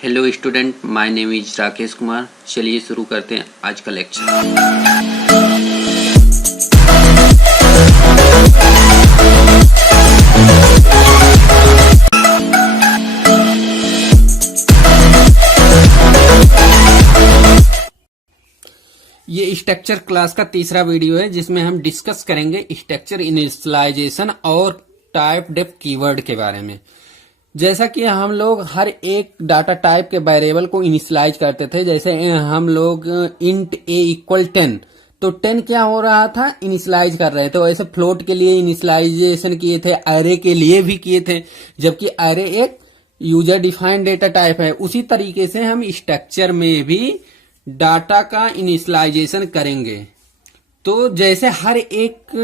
Hello student, my name is Rakesh Kumar. चलिए शुरू करते हैं आज का लेक्चर। ये स्ट्रक्चर क्लास का तीसरा वीडियो है जिसमें हम डिस्कस करेंगे स्ट्रक्चर इनिशियलाइजेशन और टाइप डेफ कीवर्ड के बारे में। जैसा कि हम लोग हर एक डाटा टाइप के वेरिएबल को इनिशियलाइज करते थे, जैसे हम लोग इंट a इक्वल 10, तो 10 क्या हो रहा था, इनिशियलाइज कर रहे थे। तो ऐसे फ्लोट के लिए इनिशियलाइजेशन किए थे, अरे के लिए भी किए थे, जबकि अरे एक यूजर डिफाइंड डेटा टाइप है। उसी तरीके से हम स्ट्रक्चर में भी डाटा का इनिशियलाइजेशन करेंगे। तो जैसे हर एक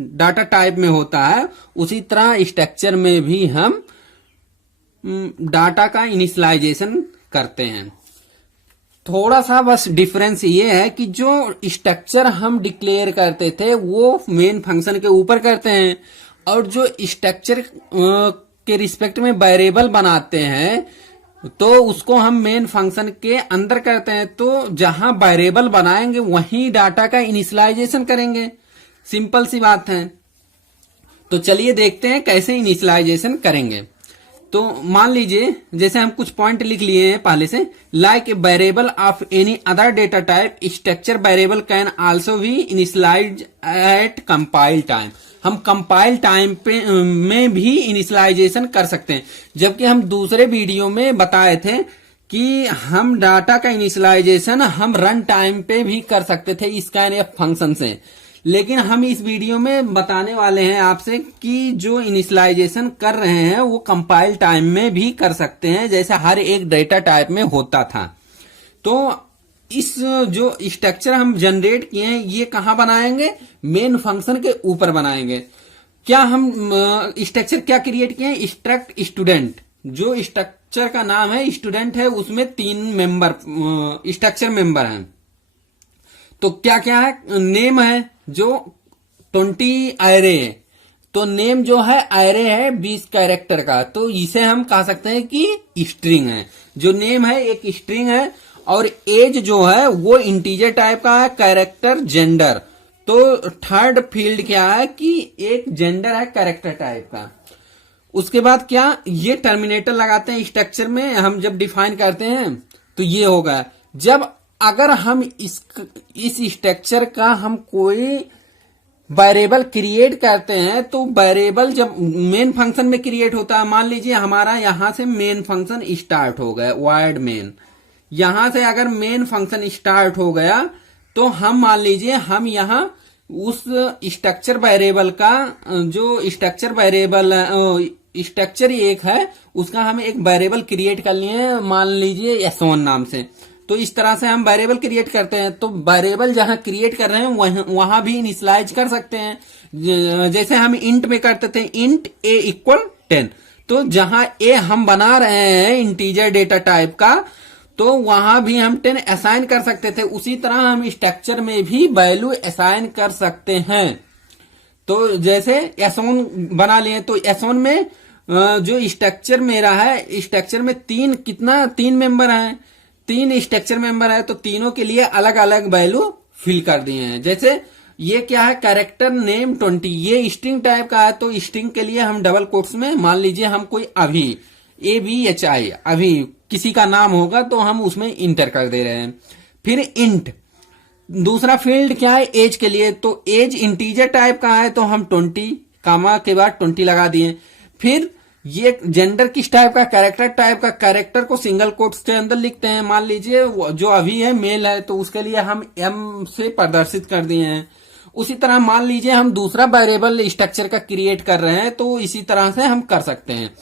डाटा टाइप में होता है, उसी तरह स्ट्रक्चर में भी हम डाटा का इनिशियलाइजेशन करते हैं। थोड़ा सा बस डिफरेंस ये है कि जो स्ट्रक्चर हम डिक्लेयर करते थे वो मेन फंक्शन के ऊपर करते हैं, और जो स्ट्रक्चर के रिस्पेक्ट में वेरिएबल बनाते हैं तो उसको हम मेन फंक्शन के अंदर करते हैं। तो जहां वेरिएबल बनाएंगे वहीं डाटा का इनिशियलाइजेशन करेंगे। सिंपल सी बात है। तो चलिए देखते हैं कैसे इनिशियलाइजेशन करेंगे। तो मान लीजिए जैसे हम कुछ पॉइंट लिख लिए हैं पहले से, like a variable of any other data type, structure variable can also be initialize at compile time. हम कंपाइल टाइम पे में भी इनिशियलाइजेशन कर सकते हैं, जबकि हम दूसरे वीडियो में बताए थे कि हम डाटा का इनिशियलाइजेशन हम रन टाइम पे भी कर सकते थे स्कैनएफ फंक्शन से। लेकिन हम इस वीडियो में बताने वाले हैं आपसे कि जो इनिशियलाइजेशन कर रहे हैं वो कंपाइल टाइम में भी कर सकते हैं, जैसे हर एक डेटा टाइप में होता था। तो इस जो स्ट्रक्चर हम जनरेट किए हैं ये कहां बनाएंगे, मेन फंक्शन के ऊपर बनाएंगे। क्या हम स्ट्रक्चर क्या क्रिएट किए हैं, स्ट्रक्ट स्टूडेंट। जो स्ट्रक्चर का नाम है स्टूडेंट है, उसमें 3 मेंबर स्ट्रक्चर मेंबर हैं। तो क्या क्या है, नेम है जो 20 एरे है, तो नेम जो है एरे है 20 कैरेक्टर का, तो इसे हम कह सकते हैं कि स्ट्रिंग है। जो नेम है एक स्ट्रिंग है, और एज जो है वो इंटीजर टाइप का है, कैरेक्टर जेंडर। तो थर्ड फील्ड क्या है कि एक जेंडर है कैरेक्टर टाइप का। उसके बाद क्या, ये टर्मिनेटर लगाते हैं स्ट्रक्चर में हम जब डिफाइन करते हैं। तो ये होगा जब अगर हम इस स्ट्रक्चर का हम कोई वेरिएबल क्रिएट करते हैं, तो वेरिएबल जब मेन फंक्शन में क्रिएट होता है, मान लीजिए हमारा यहां से मेन फंक्शन स्टार्ट हो गया, वाइड मेन। यहां से अगर मेन फंक्शन स्टार्ट हो गया तो हम मान लीजिए हम यहां उस स्ट्रक्चर वेरिएबल का जो स्ट्रक्चर वेरिएबल स्ट्रक्चर एक है उसका हम एक वेरिएबल क्रिएट कर लिए, मान लीजिए S1 नाम से। तो इस तरह से हम वेरिएबल क्रिएट करते हैं। तो वेरिएबल जहां क्रिएट कर रहे हैं वहां भी इनिशियलाइज कर सकते हैं। जैसे हम इंट में करते थे इंट a इक्वल 10, तो जहां a हम बना रहे हैं इंटीजर डेटा टाइप का, तो वहां भी हम 10 असाइन कर सकते थे। उसी तरह हम स्ट्रक्चर में भी वैल्यू असाइन कर सकते हैं। तो जैसे S1 बना लिए, तो S1 में जो स्ट्रक्चर मेरा है, स्ट्रक्चर में तीन मेंबर हैं, 3 स्ट्रक्चर मेंबर है, तो तीनों के लिए अलग अलग वैल्यू फिल कर दिए हैं। जैसे ये क्या है, कैरेक्टर नेम 20, ये स्ट्रिंग टाइप का है, तो स्ट्रिंग के लिए हम डबल कोट्स में मान लीजिए हम कोई अभी ABHI अभी किसी का नाम होगा तो हम उसमें इंटर कर दे रहे हैं। फिर इंट दूसरा फील्ड क्या है, एज के लिए, तो एज इंटीजर टाइप का है, तो हम 20 कामा के बाद 20 लगा दिए। फिर ये जेंडर किस टाइप का, कैरेक्टर टाइप का, कैरेक्टर को सिंगल कोट्स के अंदर लिखते हैं। मान लीजिए जो अभी है मेल है, तो उसके लिए हम M से प्रदर्शित कर दिए हैं। उसी तरह मान लीजिए हम दूसरा वेरिएबल स्ट्रक्चर का क्रिएट कर रहे हैं, तो इसी तरह से हम कर सकते हैं।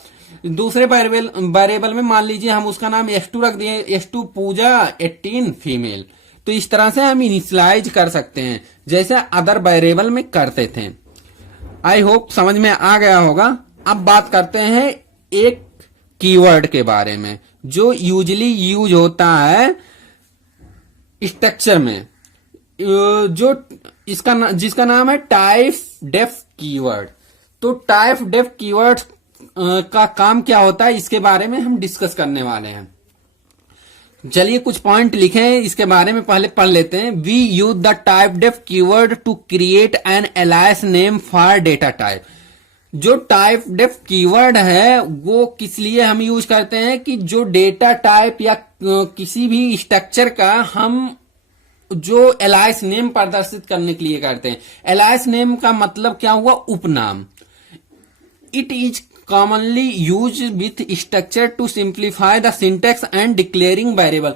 दूसरे वेरिएबल में मान लीजिए हम उसका नाम S2 रख दिए, S2 पूजा 18 फीमेल। तो इस तरह से हम इनिशियलाइज कर सकते हैं जैसे अदर वेरिएबल में करते थे। आई होप समझ में आ गया होगा। अब बात करते हैं एक कीवर्ड के बारे में जो यूजली यूज होता है स्ट्रक्चर में, जो जिसका नाम है टाइप डेफ कीवर्ड। तो टाइप डेफ कीवर्ड का काम क्या होता है इसके बारे में हम डिस्कस करने वाले हैं। चलिए कुछ पॉइंट लिखे हैं इसके बारे में, पहले पढ़ लेते हैं। We use the typedef keyword to create an alias name for data type. जो टाइप डेफ कीवर्ड है वो किस लिए हम यूज करते हैं कि जो डेटा टाइप या किसी भी स्ट्रक्चर का हम जो एलाइस नेम प्रदर्शित करने के लिए करते हैं। एलाइस नेम का मतलब क्या हुआ? उपनाम। It is commonly used with structure to simplify the syntax and declaring variable।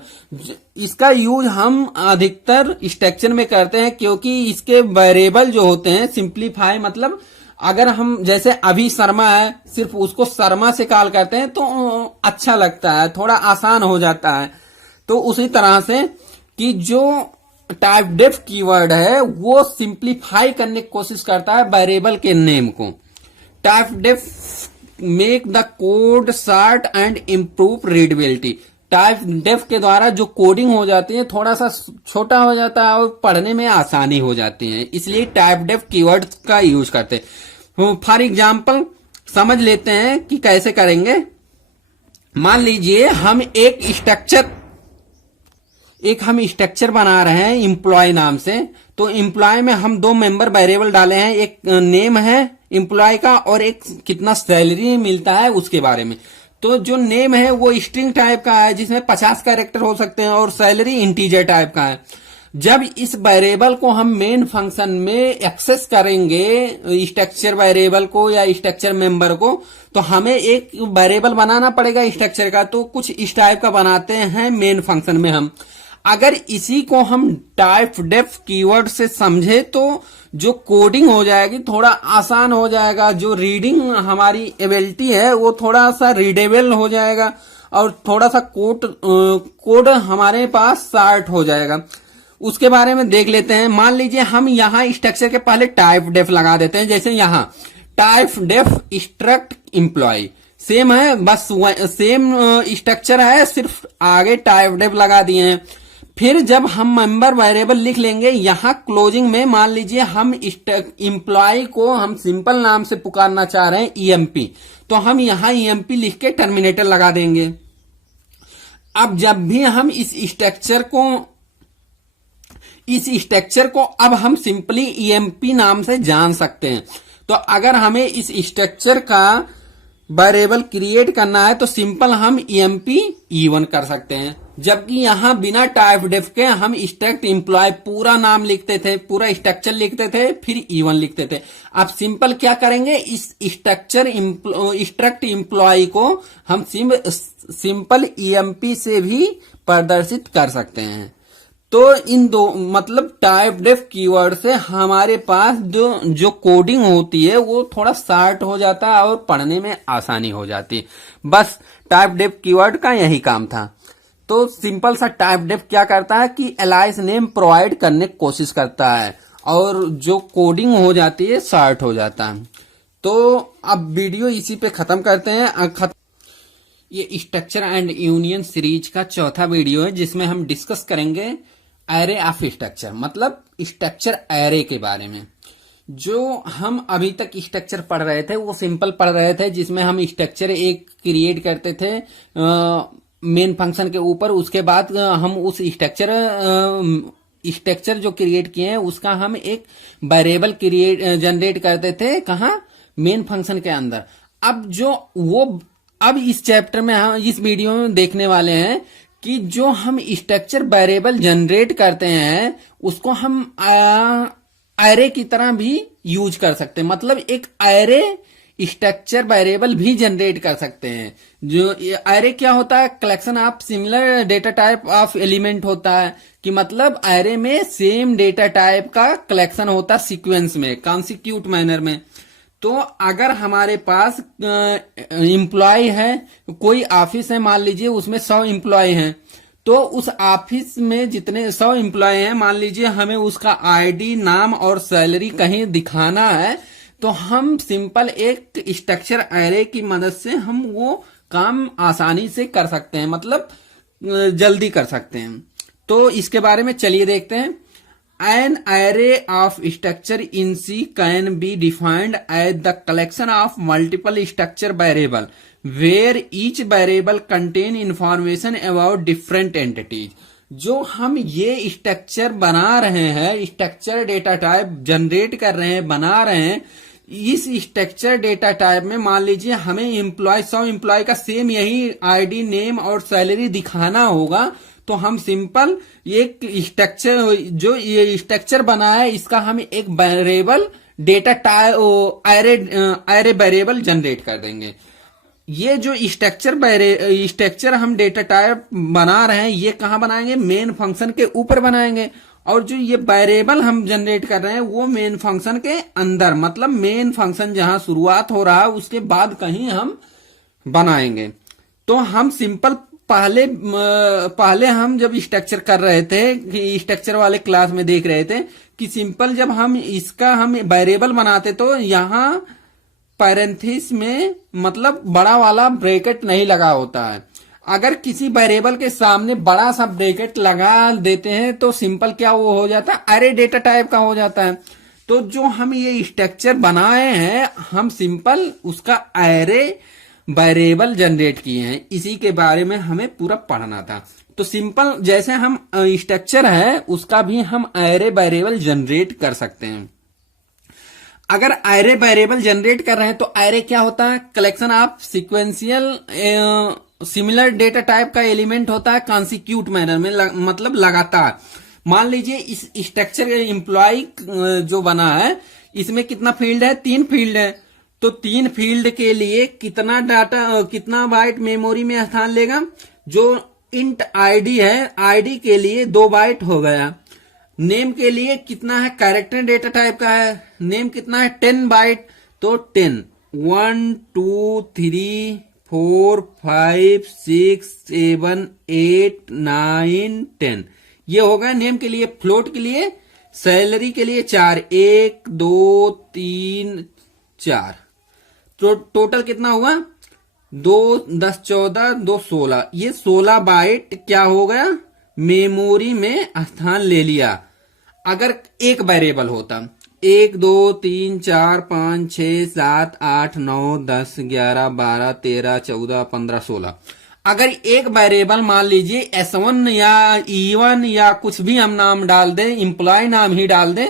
इसका यूज हम अधिकतर स्ट्रक्चर में करते हैं क्योंकि इसके वेरिएबल जो होते हैं सिंप्लीफाई, मतलब अगर हम जैसे अभी शर्मा है सिर्फ उसको शर्मा से कॉल करते हैं तो अच्छा लगता है, थोड़ा आसान हो जाता है। तो उसी तरह से कि जो टाइप डेफ कीवर्ड है वो सिंप्लीफाई करने की कोशिश करता है वेरिएबल के नेम को। Typedef make the code short and improve readability. Typedef के द्वारा जो कोडिंग हो जाती है थोड़ा सा छोटा हो जाता है और पढ़ने में आसानी हो जाती है, इसलिए टाइप डेफ कीवर्ड का यूज करते हैं। फॉर एग्जाम्पल समझ लेते हैं कि कैसे करेंगे। मान लीजिए हम एक स्ट्रक्चर बना रहे हैं एम्प्लॉय नाम से। तो एम्प्लॉय में हम दो मेंबर वेरिएबल डाले हैं, एक नेम है एम्प्लॉय का और एक कितना सैलरी मिलता है उसके बारे में। तो जो नेम है वो स्ट्रिंग टाइप का है जिसमें 50 कैरेक्टर हो सकते हैं और सैलरी इंटीजर टाइप का है। जब इस वेरिएबल को हम मेन फंक्शन में एक्सेस करेंगे स्ट्रक्चर वेरिएबल को या स्ट्रक्चर मेंबर को, तो हमें एक वेरिएबल बनाना पड़ेगा स्ट्रक्चर का। तो कुछ इस टाइप का बनाते हैं मेन फंक्शन में हम। अगर इसी को हम टाइप डेफ कीवर्ड से समझे तो जो कोडिंग हो जाएगी थोड़ा आसान हो जाएगा, जो रीडिंग हमारी एबिलिटी है वो थोड़ा सा रीडेबल हो जाएगा और थोड़ा सा कोड हमारे पास शॉर्ट हो जाएगा। उसके बारे में देख लेते हैं। मान लीजिए हम यहाँ स्ट्रक्चर के पहले टाइप डेफ लगा देते हैं, जैसे यहाँ typedef struct employ same है, बस सेम स्ट्रक्चर है, सिर्फ आगे टाइप डेफ लगा दिए हैं। फिर जब हम मेंबर वेरिएबल लिख लेंगे यहाँ क्लोजिंग में, मान लीजिए हम एम्प्लॉय को हम सिंपल नाम से पुकारना चाह रहे हैं ईएमपी, तो हम यहाँ ईएमपी लिख के टर्मिनेटर लगा देंगे। अब जब भी हम इस स्ट्रक्चर को अब हम सिंपली ईएमपी नाम से जान सकते हैं। तो अगर हमें इस स्ट्रक्चर का वेरिएबल क्रिएट करना है तो सिंपल हम ईएमपी E1 कर सकते हैं, जबकि यहां बिना टाइप डेफ के हम स्ट्रक्ट एम्प्लॉय पूरा नाम लिखते थे, पूरा स्ट्रक्चर लिखते थे, फिर E1 लिखते थे। अब सिंपल क्या करेंगे, इस स्ट्रक्ट एम्प्लॉय को हम सिंपल ईएमपी से भी प्रदर्शित कर सकते हैं। तो इन दो मतलब टाइप डेफ कीवर्ड से हमारे पास जो कोडिंग होती है वो थोड़ा शॉर्ट हो जाता है और पढ़ने में आसानी हो जाती है। बस टाइप डेफ कीवर्ड का यही काम था। तो सिंपल सा टाइप डेफ क्या करता है कि एलाइस नेम प्रोवाइड करने की कोशिश करता है और जो कोडिंग हो जाती है शॉर्ट हो जाता है। तो अब वीडियो इसी पे खत्म करते हैं। ये स्ट्रक्चर एंड यूनियन सीरीज का चौथा वीडियो है जिसमें हम डिस्कस करेंगे एरे ऑफ स्ट्रक्चर, मतलब स्ट्रक्चर एरे के बारे में। जो हम अभी तक स्ट्रक्चर पढ़ रहे थे वो सिंपल पढ़ रहे थे, जिसमें हम स्ट्रक्चर एक क्रिएट करते थे मेन फंक्शन के ऊपर। उसके बाद हम उस स्ट्रक्चर जो क्रिएट किए हैं उसका हम एक वेरिएबल जनरेट करते थे, कहाँ? मेन फंक्शन के अंदर। अब इस चैप्टर में हम इस वीडियो में देखने वाले हैं कि जो हम स्ट्रक्चर वेरिएबल जनरेट करते हैं उसको हम एरे की तरह भी यूज कर सकते हैं, मतलब एक एरे स्ट्रक्चर वेरिएबल भी जनरेट कर सकते हैं। जो एरे क्या होता है, collection of similar data type of element होता है, कि मतलब एरे में सेम डेटा टाइप का कलेक्शन होता है सीक्वेंस में, कॉन्सिक्यूट मैनर में। तो अगर हमारे पास एम्प्लॉय है, कोई ऑफिस है, मान लीजिए उसमें 100 एम्प्लॉय हैं, तो उस ऑफिस में जितने 100 एम्प्लॉय हैं, मान लीजिए हमें उसका आईडी, नाम और सैलरी कहीं दिखाना है, तो हम सिंपल एक स्ट्रक्चर एरे की मदद से हम वो काम आसानी से कर सकते हैं, मतलब जल्दी कर सकते हैं। तो इसके बारे में चलिए देखते हैं। An array of structure in C can be defined as the collection of multiple structure variable where each variable contain information about different entities. जो हम ये स्ट्रक्चर बना रहे हैं, स्ट्रक्चर डेटा टाइप जनरेट कर रहे हैं, बना रहे हैं, इस स्ट्रक्चर डेटा टाइप में मान लीजिए हमें एम्प्लॉय 100 एम्प्लॉय का सेम यही आईडी, नेम और सैलरी दिखाना होगा, तो हम सिंपल एक स्ट्रक्चर, जो ये स्ट्रक्चर बना है इसका हम एक variable data type array variable generate कर देंगे। ये जो स्ट्रक्चर हम डेटा टाइप बना रहे हैं ये कहां बनाएंगे, मेन फंक्शन के ऊपर बनाएंगे, और जो ये वेरिएबल हम जनरेट कर रहे हैं वो मेन फंक्शन के अंदर, मतलब मेन फंक्शन जहां शुरुआत हो रहा है उसके बाद कहीं हम बनाएंगे। तो हम सिंपल पहले हम जब स्ट्रक्चर कर रहे थे, स्ट्रक्चर वाले क्लास में देख रहे थे कि सिंपल जब हम वेरिएबल बनाते तो यहां पैरेंथेसिस में मतलब बड़ा वाला ब्रैकेट नहीं लगा होता है। अगर किसी वेरिएबल के सामने बड़ा सा ब्रैकेट लगा देते हैं तो सिंपल क्या वो हो जाता है, अरे डेटा टाइप का हो जाता है। तो जो हम ये स्ट्रक्चर बनाए हैं हम सिंपल उसका एरे वेरिएबल जनरेट किए हैं, इसी के बारे में हमें पूरा पढ़ना था। तो सिंपल जैसे हम स्ट्रक्चर है उसका भी हम एरे वेरिएबल जनरेट कर सकते हैं। अगर एरे वेरिएबल जनरेट कर रहे हैं तो एरे क्या होता है, collection of sequential similar data type का एलिमेंट होता है कॉन्सिक्यूट मैनर में, मतलब लगातार। मान लीजिए इस स्ट्रक्चर एम्प्लॉय जो बना है इसमें कितना फील्ड है, 3 फील्ड है, तो 3 फील्ड के लिए कितना डाटा, कितना बाइट मेमोरी में स्थान लेगा। जो इंट आईडी है, आईडी के लिए 2 बाइट हो गया। नेम के लिए कितना है, कैरेक्टर डेटा टाइप का है, नेम कितना है 10 बाइट, तो 10 1 2 3 4 5 6 7 8 9 10 ये होगा नेम के लिए। फ्लोट के लिए, सैलरी के लिए 4 1 2 3 4, तो टोटल कितना हुआ 2 10 14 2 16, ये 16 बाइट क्या हो गया मेमोरी में स्थान ले लिया। अगर एक वेरिएबल होता 1 2 3 4 5 6 7 8 9 10 11 12 13 14 15 16, अगर एक वेरिएबल मान लीजिए S1 या E1 या कुछ भी हम नाम डाल दें, एम्प्लॉय नाम ही डाल दें,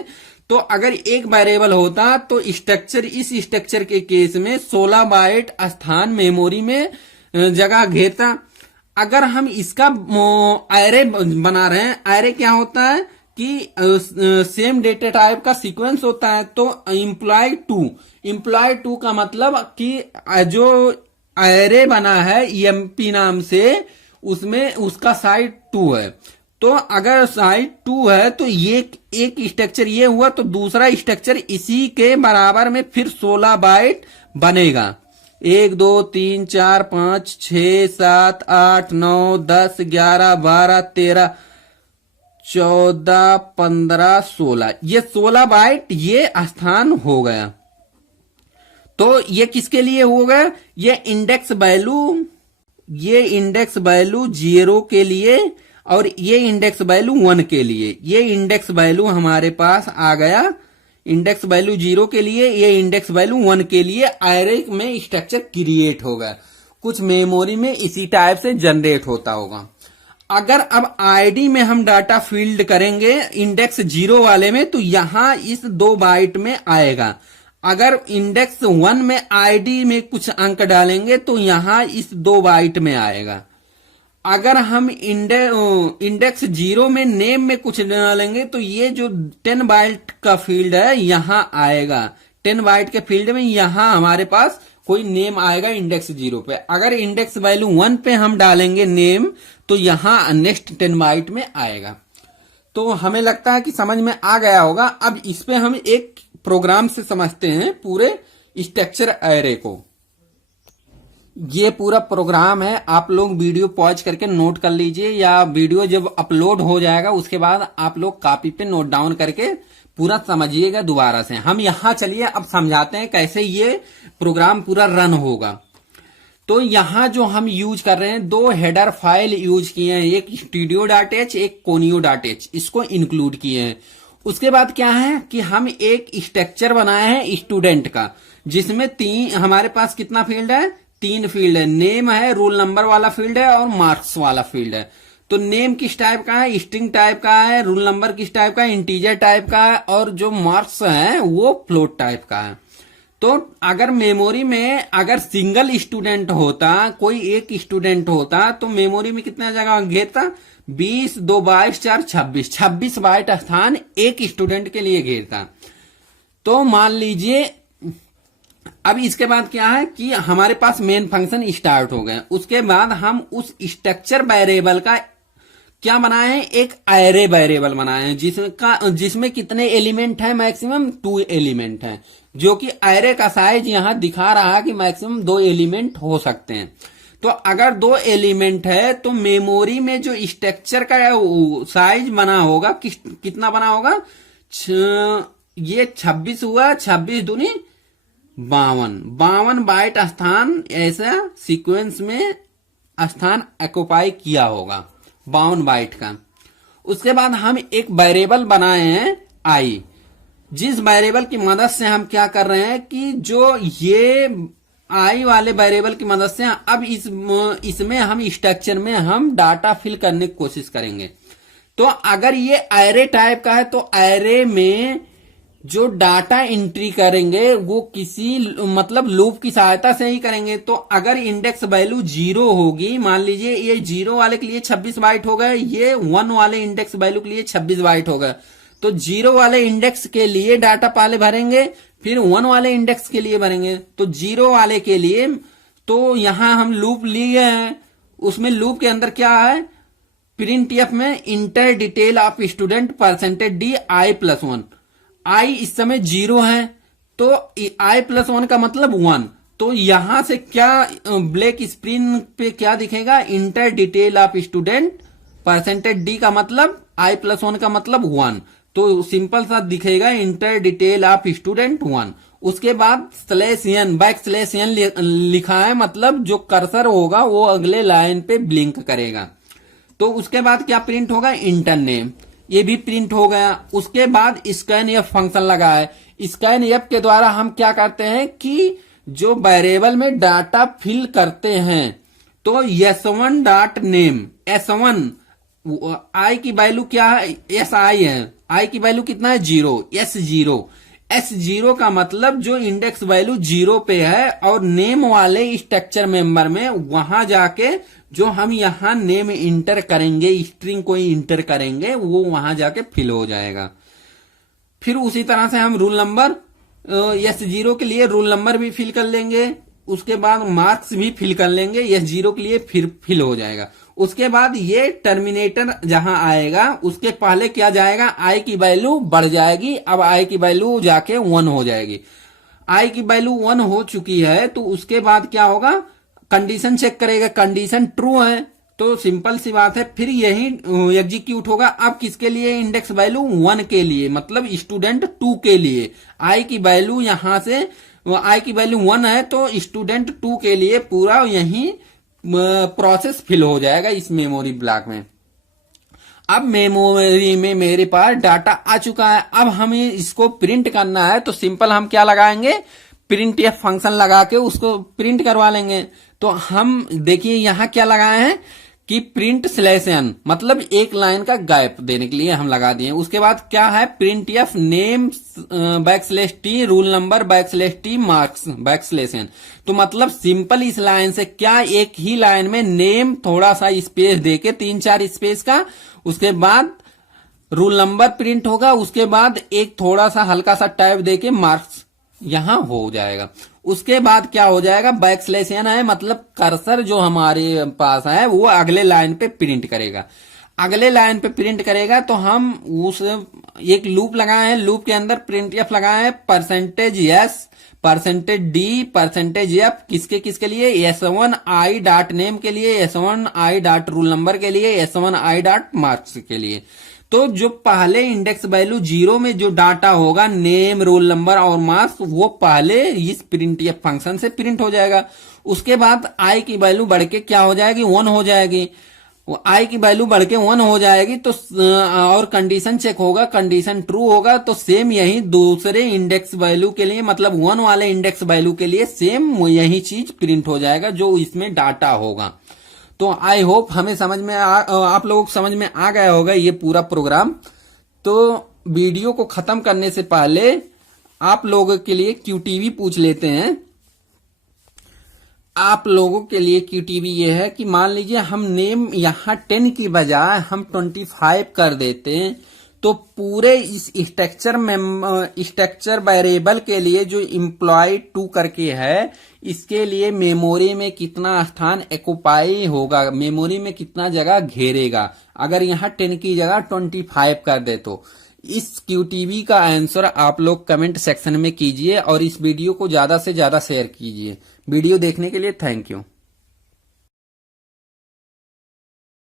तो अगर एक वेरिएबल होता तो स्ट्रक्चर, इस स्ट्रक्चर के केस में 16 बाइट स्थान मेमोरी में जगह घेरता। अगर हम इसका एरे बना रहे हैं, एरे क्या होता है कि सेम डेटा टाइप का सीक्वेंस होता है, तो एम्प्लॉय 2 का मतलब कि जो एरे बना है EMP नाम से, उसमें उसका साइज 2 है। तो अगर साइज 2 है तो ये एक स्ट्रक्चर ये हुआ, तो दूसरा स्ट्रक्चर इसी के बराबर में फिर 16 बाइट बनेगा। 1 2 3 4 5 6 7 8 9 10 11 12 13 14 15 16, ये 16 बाइट ये स्थान हो गया। तो ये किसके लिए हो गया, ये इंडेक्स वैल्यू 0 के लिए और ये इंडेक्स वैल्यू 1 के लिए। ये इंडेक्स वैल्यू हमारे पास आ गया, इंडेक्स वैल्यू 0 के लिए, ये इंडेक्स वैल्यू 1 के लिए एरे में स्ट्रक्चर क्रिएट होगा। कुछ मेमोरी में इसी टाइप से जनरेट होता होगा। अगर अब आईडी में हम डाटा फील्ड करेंगे इंडेक्स 0 वाले में, तो यहां इस 2 बाइट में आएगा। अगर इंडेक्स 1 में आईडी में कुछ अंक डालेंगे तो यहां इस 2 बाइट में आएगा। अगर हम इंडेक्स 0 में नेम में कुछ डालेंगे तो ये जो 10 बाइट का फील्ड है यहां आएगा। 10 बाइट के फील्ड में यहां हमारे पास कोई नेम आएगा इंडेक्स 0 पे। अगर इंडेक्स वैल्यू 1 पे हम डालेंगे नेम तो यहां नेक्स्ट 10 बाइट में आएगा। तो हमें लगता है कि समझ में आ गया होगा। अब इस पे हम एक प्रोग्राम से समझते हैं पूरे स्ट्रक्चर एरे को। ये पूरा प्रोग्राम है, आप लोग वीडियो पॉज करके नोट कर लीजिए, या वीडियो जब अपलोड हो जाएगा उसके बाद आप लोग कॉपी पे नोट डाउन करके पूरा समझिएगा दोबारा से। हम यहां चलिए अब समझाते हैं कैसे ये प्रोग्राम पूरा रन होगा। तो यहां जो हम यूज कर रहे हैं 2 हेडर फाइल यूज किए हैं, एक studio.h एक conio.h, इसको इंक्लूड किए हैं। उसके बाद क्या है कि हम एक स्ट्रक्चर बनाए हैं स्टूडेंट का, जिसमें हमारे पास कितना फील्ड है, 3 फील्ड है। नेम है, रोल नंबर वाला फील्ड है और मार्क्स वाला फील्ड है। तो नेम किस टाइप का है, स्ट्रिंग टाइप का है। रोल नंबर किस टाइप का है, इंटीजर टाइप का है। और जो मार्क्स है वो फ्लोट टाइप का है। तो अगर मेमोरी में अगर सिंगल स्टूडेंट होता, कोई एक स्टूडेंट होता, तो मेमोरी में कितना जगह घेरता, 20, 2 22 4 26 बाइट स्थान एक स्टूडेंट के लिए घेरता। तो मान लीजिए अब इसके बाद क्या है कि हमारे पास मेन फंक्शन स्टार्ट हो गए। उसके बाद हम उस स्ट्रक्चर वेरिएबल का क्या बनाए हैं, एक एरे वेरिएबल बनाए हैं, जिसमें कितने एलिमेंट है, मैक्सिमम 2 एलिमेंट है। जो कि एरे का साइज यहां दिखा रहा है कि मैक्सिमम 2 एलिमेंट हो सकते हैं। तो अगर 2 एलिमेंट है तो मेमोरी में जो स्ट्रक्चर का साइज बना होगा, कितना बना होगा, ये 26 हुआ, 26 दूनी 52 बाइट स्थान ऐसा सीक्वेंस में स्थान ऑक्युपाई किया होगा, 52 बाइट का। उसके बाद हम एक वेरिएबल बनाए हैं आई, जिस वेरिएबल की मदद से हम क्या कर रहे हैं कि जो ये आई वाले वेरिएबल की मदद से अब इसमें हम स्ट्रक्चर में हम डाटा फिल करने की कोशिश करेंगे। तो अगर ये एरे टाइप का है तो एरे में जो डाटा एंट्री करेंगे वो किसी मतलब लूप की सहायता से ही करेंगे। तो अगर इंडेक्स वैल्यू 0 होगी, मान लीजिए ये 0 वाले के लिए 26 बाइट हो गए, ये 1 वाले इंडेक्स वैल्यू के लिए 26 बाइट हो गए। तो 0 वाले इंडेक्स के लिए डाटा पहले भरेंगे, फिर 1 वाले इंडेक्स के लिए भरेंगे। तो 0 वाले के लिए तो यहां हम लूप लिए हैं, उसमें लूप के अंदर क्या है, प्रिंटफ में inter detail of student %d i+1। आई इस समय 0 है तो i+1 का मतलब 1। तो यहां से क्या ब्लैक स्क्रीन पे क्या दिखेगा, inter detail of student %d का मतलब i+1 का मतलब 1। तो सिंपल सा दिखेगा इंटर डिटेल ऑफ स्टूडेंट 1। उसके बाद /n लिखा है, मतलब जो कर्सर होगा वो अगले लाइन पे ब्लिंक करेगा। तो उसके बाद क्या प्रिंट होगा, इंटर नेम, ये भी प्रिंट हो गया। उसके बाद स्कैनएफ फंक्शन लगा है। स्कैनएफ के द्वारा हम क्या करते हैं कि जो वेरिएबल में डाटा फिल करते हैं, तो s1 डॉट नेम, s1 आई की वैल्यू क्या है, si है, आई की वैल्यू कितना है 0, s0 का मतलब जो इंडेक्स वैल्यू 0 पे है और नेम वाले स्ट्रक्चर मेंबर में वहां जाके जो हम यहां नेम इंटर करेंगे, स्ट्रिंग कोई इंटर करेंगे, वो वहां जाके फिल हो जाएगा। फिर उसी तरह से हम रूल नंबर s0 के लिए रूल नंबर भी फिल कर लेंगे। उसके बाद मार्क्स भी फिल कर लेंगे, s0 के लिए फिर फिल हो जाएगा। उसके बाद ये टर्मिनेटर जहां आएगा उसके पहले क्या जाएगा, आई की वैल्यू बढ़ जाएगी। अब आई की वैल्यू जाके 1 हो जाएगी। आई की वैल्यू 1 हो चुकी है तो उसके बाद क्या होगा, कंडीशन चेक करेगा, कंडीशन ट्रू है तो सिंपल सी बात है, फिर यही एग्जीक्यूट होगा। अब किसके लिए, इंडेक्स वैल्यू 1 के लिए, मतलब स्टूडेंट 2 के लिए। आई की वैल्यू यहां से आई की वैल्यू 1 है तो स्टूडेंट 2 के लिए पूरा यही प्रोसेस फिल हो जाएगा इस मेमोरी ब्लॉक में। अब मेमोरी में मेरे पास डाटा आ चुका है। अब हमें इसको प्रिंट करना है तो सिंपल हम क्या लगाएंगे, प्रिंटफ फंक्शन लगा के उसको प्रिंट करवा लेंगे। तो हम देखिए यहां क्या लगाए हैं कि प्रिंट/n, मतलब एक लाइन का गैप देने के लिए हम लगा दिए। उसके बाद क्या है, printf name \t rule number \t marks \n। तो मतलब सिंपल इस लाइन से क्या, एक ही लाइन में नेम थोड़ा सा स्पेस देके 3-4 स्पेस का, उसके बाद रूल नंबर प्रिंट होगा, उसके बाद एक थोड़ा सा हल्का सा टाइप देके मार्क्स यहां हो जाएगा। उसके बाद क्या हो जाएगा, \n है, मतलब कर्सर जो हमारे पास है वो अगले लाइन पे प्रिंट करेगा। अगले लाइन पे प्रिंट करेगा तो हम उस एक लूप लगाए हैं, लूप के अंदर प्रिंटफ लगाए हैं %s %d %f किसके किसके लिए, s1 i डॉट नेम के लिए, s1 i dot rule number के लिए, s1 i डॉट मार्क्स के लिए। तो जो पहले इंडेक्स वैल्यू 0 में जो डाटा होगा, नेम रोल नंबर और मार्क्स, वो पहले इस प्रिंटफ फंक्शन से प्रिंट हो जाएगा। उसके बाद आई की वैल्यू बढ़ के क्या हो जाएगी, 1 हो जाएगी। वो आई की वैल्यू बढ़ के 1 हो जाएगी तो और कंडीशन चेक होगा, कंडीशन ट्रू होगा तो सेम यही दूसरे इंडेक्स वैल्यू के लिए, मतलब 1 वाले इंडेक्स वैल्यू के लिए सेम यही चीज प्रिंट हो जाएगा जो इसमें डाटा होगा। तो आई होप हमें समझ में आप लोगों को समझ में आ गया होगा ये पूरा प्रोग्राम। तो वीडियो को खत्म करने से पहले आप लोगों के लिए क्यूटीवी पूछ लेते हैं। आप लोगों के लिए क्यूटीवी ये है कि मान लीजिए हम नेम यहां 10 की बजाय हम 25 कर देते हैं, तो पूरे इस स्ट्रक्चर वेरिएबल के लिए जो एम्प्लॉय 2 करके है, इसके लिए मेमोरी में कितना स्थान एक्युपाई होगा, मेमोरी में कितना जगह घेरेगा अगर यहां 10 की जगह 25 कर दे। तो इस क्यूटीवी का आंसर आप लोग कमेंट सेक्शन में कीजिए और इस वीडियो को ज्यादा से ज्यादा शेयर कीजिए। वीडियो देखने के लिए थैंक यू।